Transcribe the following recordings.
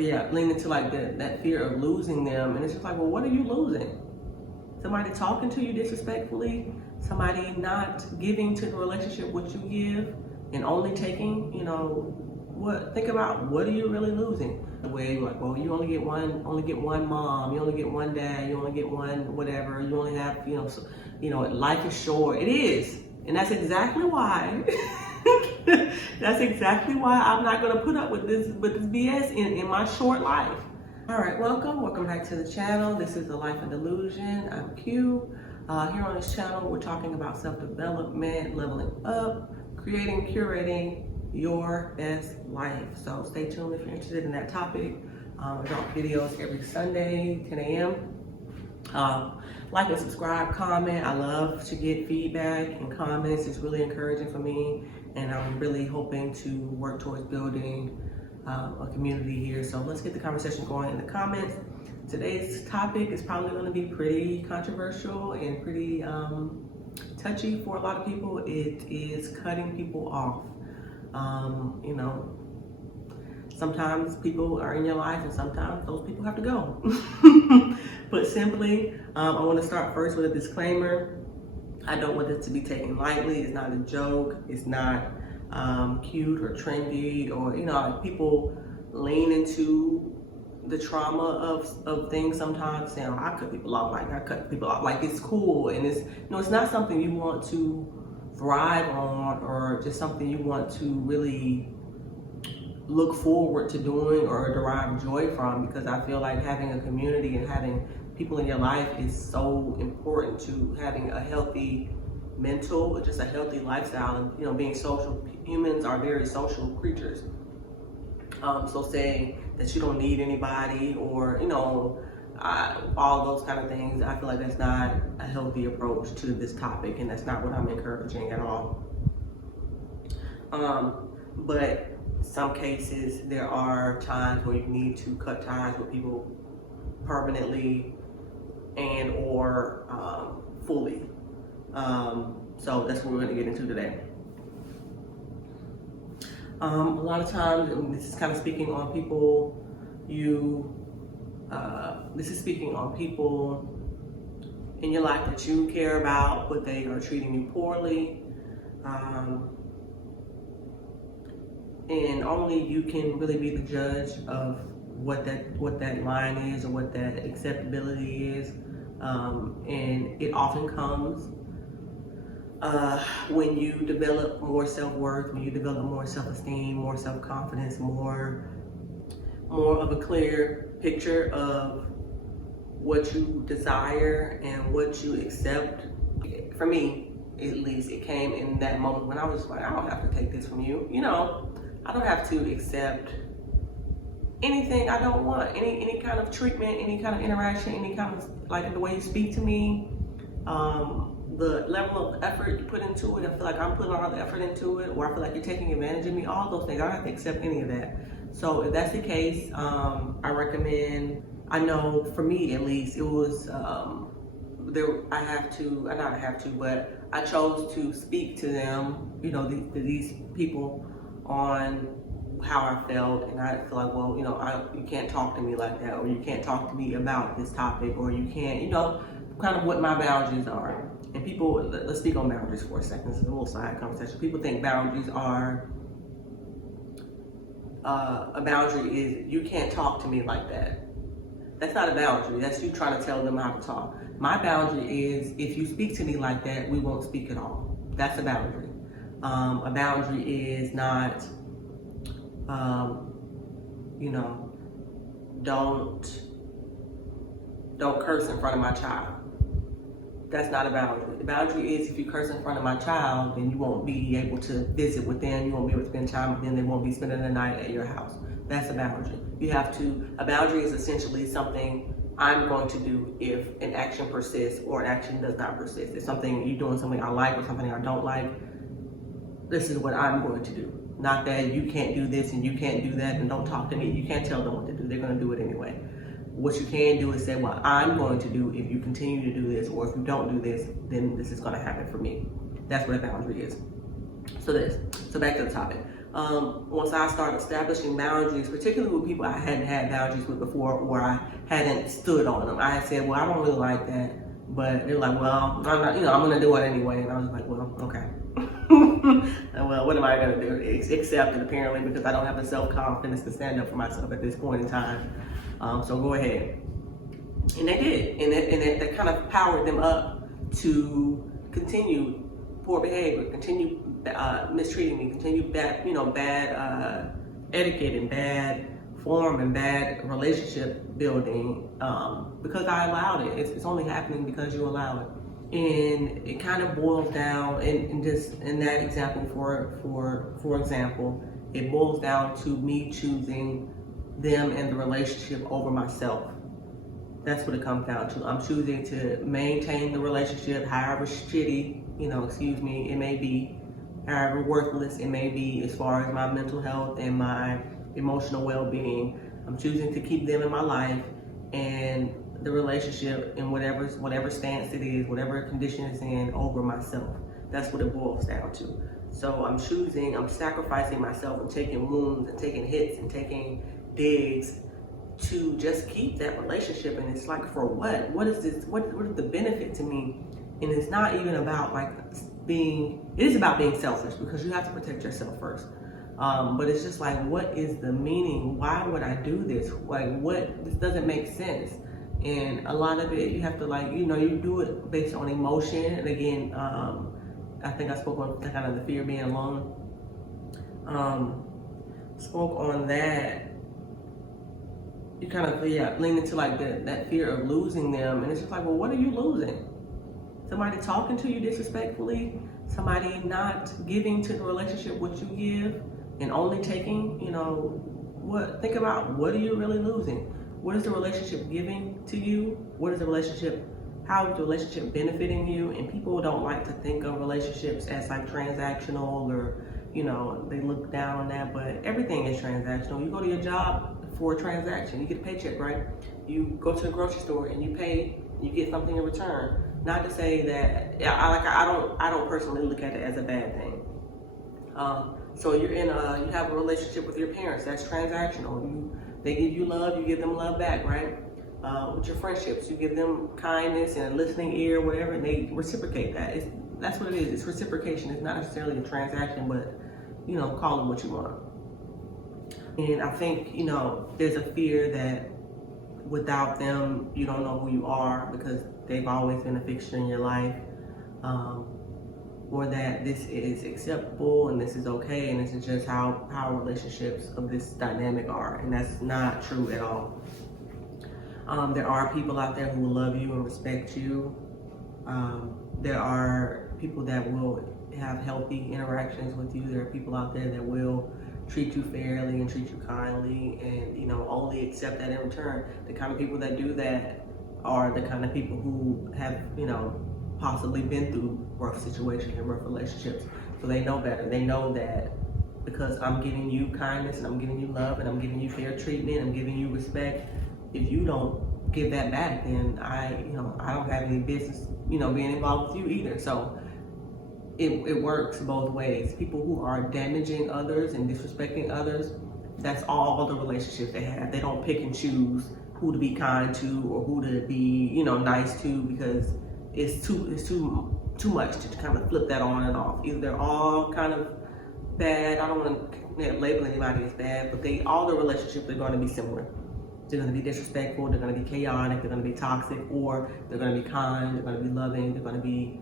yeah, lean into like that fear of losing them. And it's just like, well, what are you losing? Somebody talking to you disrespectfully, somebody not giving to the relationship what you give and only taking, think about what are you really losing? The way you're like, well, you only get one mom, you only get one dad, you only get one whatever, you only have, life is short. It is. And that's exactly why I'm not gonna put up with this BS in my short life. All right, welcome back to the channel. This is The Life of Delusion. I'm Q. Here on this channel, we're talking about self-development, leveling up, creating, curating your best life. So stay tuned if you're interested in that topic. I drop videos every Sunday, 10 a.m. Like and subscribe, comment. I love to get feedback and comments. It's really encouraging for me, and I'm really hoping to work towards building a community here. So let's get the conversation going in the comments. Today's topic is probably going to be pretty controversial and pretty touchy for a lot of people. It is cutting people off. Sometimes people are in your life and sometimes those people have to go. But simply, I want to start first with a disclaimer. I don't want this to be taken lightly. It's not a joke. It's not cute or trendy, or like people lean into the trauma of things sometimes, saying, I cut people off, like it's cool, and it's not something you want to thrive on, or just something you want to really look forward to doing or derive joy from, because I feel like having a community and having people in your life is so important to having a healthy mental, just a healthy lifestyle, and being social. Humans are very social creatures. So saying that you don't need anybody, or all those kind of things, I feel like that's not a healthy approach to this topic, and that's not what I'm encouraging at all. But some cases, there are times where you need to cut ties with people permanently and or fully. So that's what we're going to get into today. A lot of times, and this is kind of speaking on people, this is speaking on people in your life that you care about, but they are treating you poorly. And only you can really be the judge of what that line is, or what that acceptability is. And it often comes when you develop more self-worth, when you develop more self-esteem, more self-confidence, more of a clear picture of what you desire and what you accept. For me, at least, it came in that moment when I was like, I don't have to take this from you. I don't have to accept anything I don't want, any kind of treatment, any kind of interaction, any kind of, like, the way you speak to me, the level of effort you put into it. I feel like I'm putting all the effort into it, or I feel like you're taking advantage of me. All those things, I don't have to accept any of that. So if that's the case, I recommend, I know for me at least, it was, but I chose to speak to them, these people, on how I felt, and I feel like, well, you can't talk to me like that, or you can't talk to me about this topic, or you can't, kind of what my boundaries are. And people, let's speak on boundaries for a second. This is a little side conversation. People think boundaries are, a boundary is, you can't talk to me like that. That's not a boundary. That's you trying to tell them how to talk. My boundary is, if you speak to me like that, we won't speak at all. That's a boundary. A boundary is not, don't curse in front of my child. That's not a boundary. The boundary is, if you curse in front of my child, then you won't be able to visit with them, you won't be able to spend time with them, they won't be spending the night at your house. That's a boundary. A boundary is essentially something I'm going to do if an action persists or an action does not persist. If you're doing something I like or something I don't like, this is what I'm going to do. Not that you can't do this and you can't do that and don't talk to me. You can't tell them what to do. They're going to do it anyway. What you can do is say, what I'm going to do if you continue to do this, or if you don't do this, then this is going to happen for me. That's what a boundary is. So back to the topic. once I started establishing boundaries, particularly with people I hadn't had boundaries with before, or I hadn't stood on them. I had said, well, I don't really like that, but they're like, well, I'm not, I'm gonna do it anyway. And I was like, well, okay. Well, what am I gonna do? Accept it, apparently, because I don't have the self-confidence to stand up for myself at this point in time. So go ahead. And they did, and that kind of powered them up to continue poor behavior, continue mistreating me, continue bad, bad etiquette and bad form and bad relationship building, because I allowed it. It's only happening because you allow it. And it kind of boils down, and just in that example, for example, it boils down to me choosing them and the relationship over myself. That's what it comes down to. I'm choosing to maintain the relationship, however shitty, it may be, however worthless it may be as far as my mental health and my emotional well-being. I'm choosing to keep them in my life and the relationship in whatever stance it is, whatever condition it's in, over myself. That's what it boils down to. So I'm sacrificing myself and taking wounds and taking hits and taking digs to just keep that relationship. And it's like, for what? What is this? What is the benefit to me? And it's not even about it is about being selfish, because you have to protect yourself first. But it's just like, what is the meaning? Why would I do this? This doesn't make sense. And a lot of it, you have to you do it based on emotion. And again, I think I spoke on kind of the fear of being alone. Spoke on that. You kind of lean into that fear of losing them, and it's just like, well, what are you losing? Somebody talking to you disrespectfully, somebody not giving to the relationship what you give, and only taking. Think about, what are you really losing? What is the relationship giving to you? How is the relationship benefiting you? And people don't like to think of relationships as transactional, or they look down on that, but everything is transactional. You go to your job for a transaction, you get a paycheck, right? You go to the grocery store and you pay, you get something in return. Not to say that, I don't personally look at it as a bad thing. So you have a relationship with your parents, that's transactional. They give you love, you give them love back, right? With your friendships, you give them kindness and a listening ear, whatever, and they reciprocate that. That's what it is. It's reciprocation. It's not necessarily a transaction, but call it what you want. And I think there's a fear that without them, you don't know who you are, because they've always been a fixture in your life, or that this is acceptable and this is okay and this is just how relationships of this dynamic are, and that's not true at all. There are people out there who will love you and respect you. There are people that will have healthy interactions with you. There are people out there that will treat you fairly and treat you kindly, and only accept that in return. The kind of people that do that are the kind of people who have possibly been through rough situations and rough relationships, so they know better. They know that because I'm giving you kindness and I'm giving you love and I'm giving you fair treatment, I'm giving you respect, if you don't give that back, then I don't have any business being involved with you either. So it works both ways. People who are damaging others and disrespecting others, that's all the relationships they have. They don't pick and choose who to be kind to or who to be nice to, because it's too much to kind of flip that on and off. Either they're all kind of bad. I don't want to label anybody as bad, but all the relationships are going to be similar. They're going to be disrespectful, they're going to be chaotic, they're going to be toxic, or they're going to be kind, they're going to be loving, they're going to be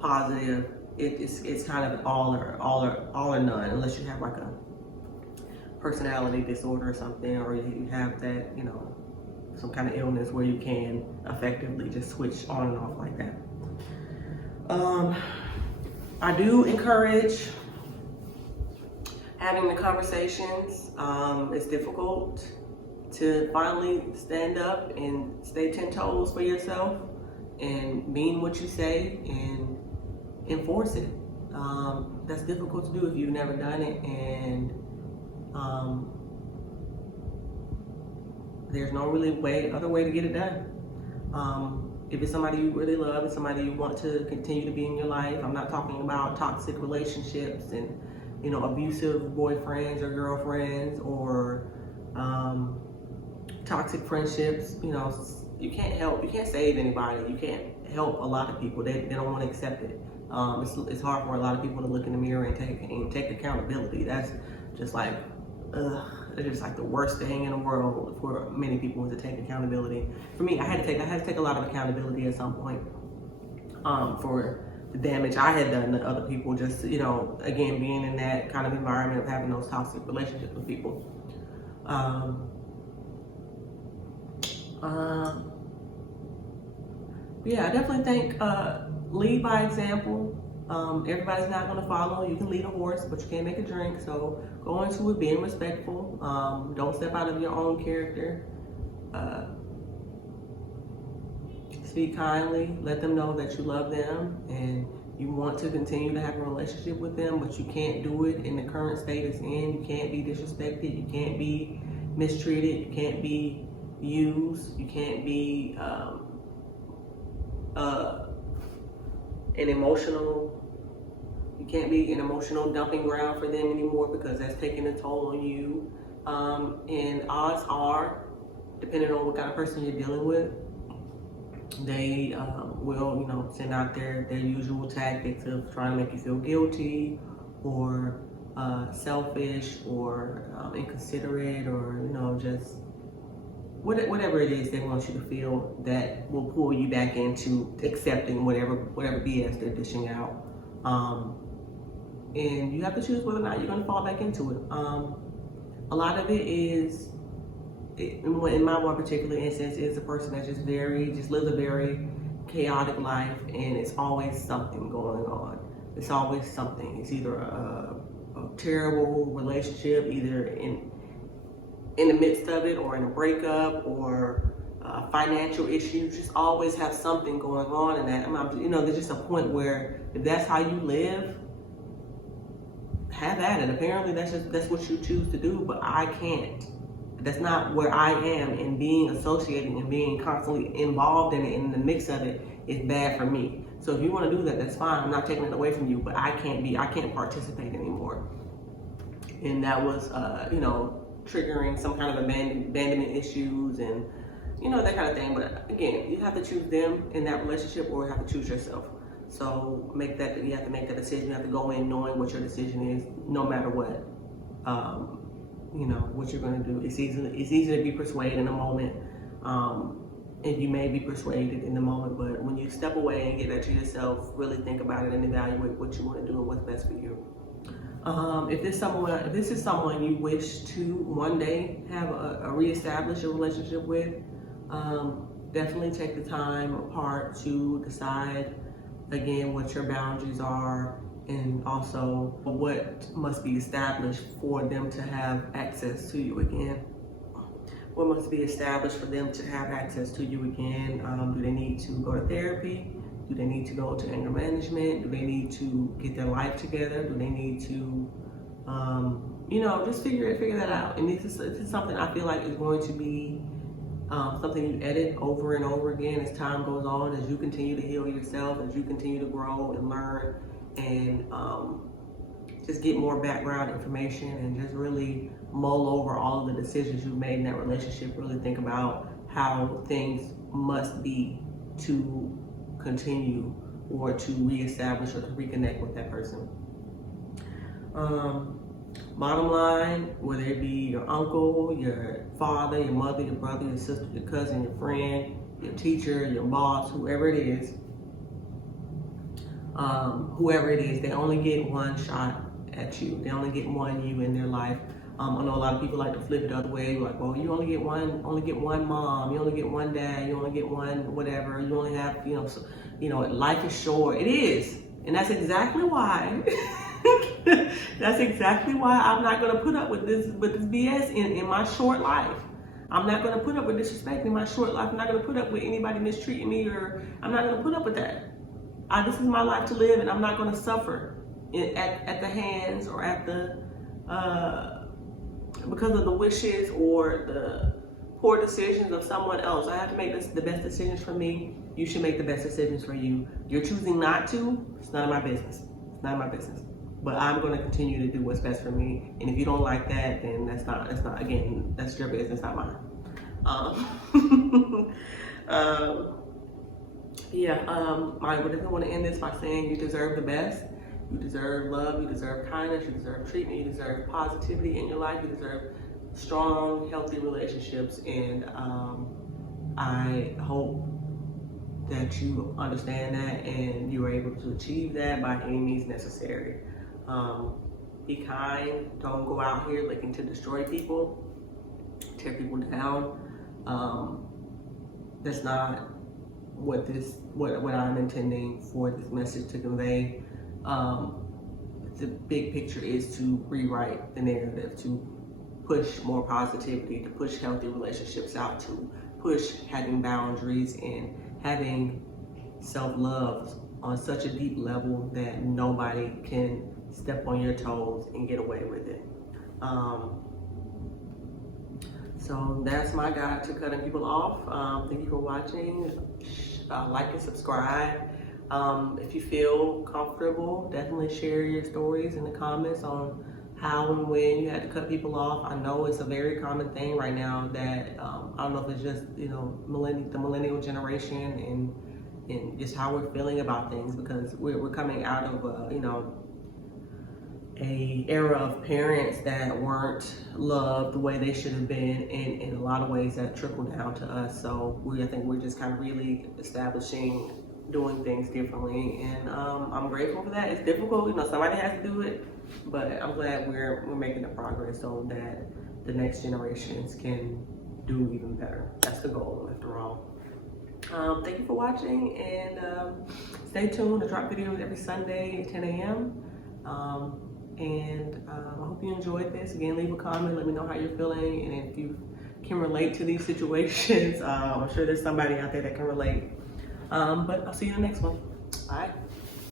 positive. It's kind of all or none, unless you have a personality disorder or something, or you have that some kind of illness where you can effectively just switch on and off like that. I do encourage having the conversations. It's difficult to finally stand up and stay 10 toes for yourself and mean what you say and enforce it. That's difficult to do if you've never done it, and there's no really other way to get it done. If it's somebody you really love and somebody you want to continue to be in your life, I'm not talking about toxic relationships and abusive boyfriends or girlfriends or toxic friendships. You can't save anybody. You can't help a lot of people. They don't want to accept it. It's hard for a lot of people to look in the mirror and take accountability. That's just like, it's just like the worst thing in the world for many people to take accountability. For me, I had to take a lot of accountability at some point for the damage I had done to other people. Just again, being in that kind of environment of having those toxic relationships with people. Yeah, I definitely think lead by example. Everybody's not going to follow. You can lead a horse, but you can't make a drink. So go into it being respectful. Don't step out of your own character. Speak kindly. Let them know that you love them and you want to continue to have a relationship with them, but you can't do it in the current state it's in. You can't be disrespected. You can't be mistreated. You can't be used. You can't be you can't be an emotional dumping ground for them anymore, because that's taking a toll on you. And odds are, depending on what kind of person you're dealing with, they will send out their usual tactics of trying to make you feel guilty or selfish or inconsiderate, or just whatever it is they want you to feel, that will pull you back into accepting whatever BS they're dishing out. And you have to choose whether or not you're going to fall back into it. A lot of it is, in my one particular instance, is a person that just lives a very chaotic life, and it's always something going on. It's always something. It's either a terrible relationship, either in the midst of it, or in a breakup, or financial issues. Just always have something going on, and that there's just a point where if that's how you live, have at it. Apparently, that's what you choose to do, but I can't. That's not where I am, and being associated and being constantly involved in it, in the mix of it, is bad for me. So if you want to do that, that's fine. I'm not taking it away from you, but I can't participate anymore. And that was, triggering some kind of abandonment issues and, that kind of thing. But again, you have to choose them in that relationship, or you have to choose yourself. So you have to make that decision. You have to go in knowing what your decision is, no matter what. What you're going to do. It's easy to be persuaded in a moment, and you may be persuaded in the moment, but when you step away and get back to yourself, really think about it and evaluate what you want to do and what's best for you. If this is someone you wish to one day have reestablish a relationship with, definitely take the time apart to decide again what your boundaries are, and also what must be established for them to have access to you again. What must be established for them to have access to you again? Do they need to go to therapy? Do they need to go to anger management? Do they need to get their life together? Do they need to, just figure that out? And this is something I feel like is going to be something you edit over and over again as time goes on, as you continue to heal yourself, as you continue to grow and learn, and just get more background information, and just really mull over all of the decisions you've made in that relationship. Really think about how things must be to continue, or to reestablish, or to reconnect with that person. Bottom line, whether it be your uncle, your father, your mother, your brother, your sister, your cousin, your friend, your teacher, your boss, whoever it is, they only get one shot at you. They only get one you in their life. I know a lot of people like to flip it the other way, like, well, you only get one mom, you only get one dad, you only get one whatever, you only have, life is short. It is, and that's exactly why. That's exactly why I'm not going to put up with this BS in my short life. I'm not going to put up with disrespect in my short life. I'm not going to put up with anybody mistreating me, or I'm not going to put up with that. This is my life to live, and I'm not going to suffer at the hands, or at the because of the wishes or the poor decisions of someone else. I have to make the best decisions for me. You should make the best decisions for you. You're choosing not to. It's none of my business. It's none of my business. but I'm going to continue to do what's best for me. And if you don't like that, then that's not, again, that's your business, not mine. I definitely want to end this by saying you deserve the best. You deserve love, you deserve kindness, you deserve treatment, you deserve positivity in your life, you deserve strong, healthy relationships. And I hope that you understand that and you're able to achieve that by any means necessary. Be kind. Don't go out here looking to destroy people, tear people down. That's not what I'm intending for this message to convey. The big picture is to rewrite the narrative, to push more positivity, to push healthy relationships out, to push having boundaries and having self-love on such a deep level that nobody can step on your toes and get away with it. So that's my guide to cutting people off. Thank you for watching. Like and subscribe. If you feel comfortable, definitely share your stories in the comments on how and when you had to cut people off. I know it's a very common thing right now that I don't know if it's just the millennial generation and just how we're feeling about things, because we're coming out of a era of parents that weren't loved the way they should have been, and in a lot of ways that trickled down to us. So I think we're just kind of really establishing doing things differently, and I'm grateful for that. It's difficult, somebody has to do it, but I'm glad we're making the progress so that the next generations can do even better. That's the goal, after all. Thank you for watching, and stay tuned. I drop videos every Sunday at 10 a.m. I hope you enjoyed this. Again, leave a comment, let me know how you're feeling, and if you can relate to these situations. I'm sure there's somebody out there that can relate. But I'll see you in the next one. Bye.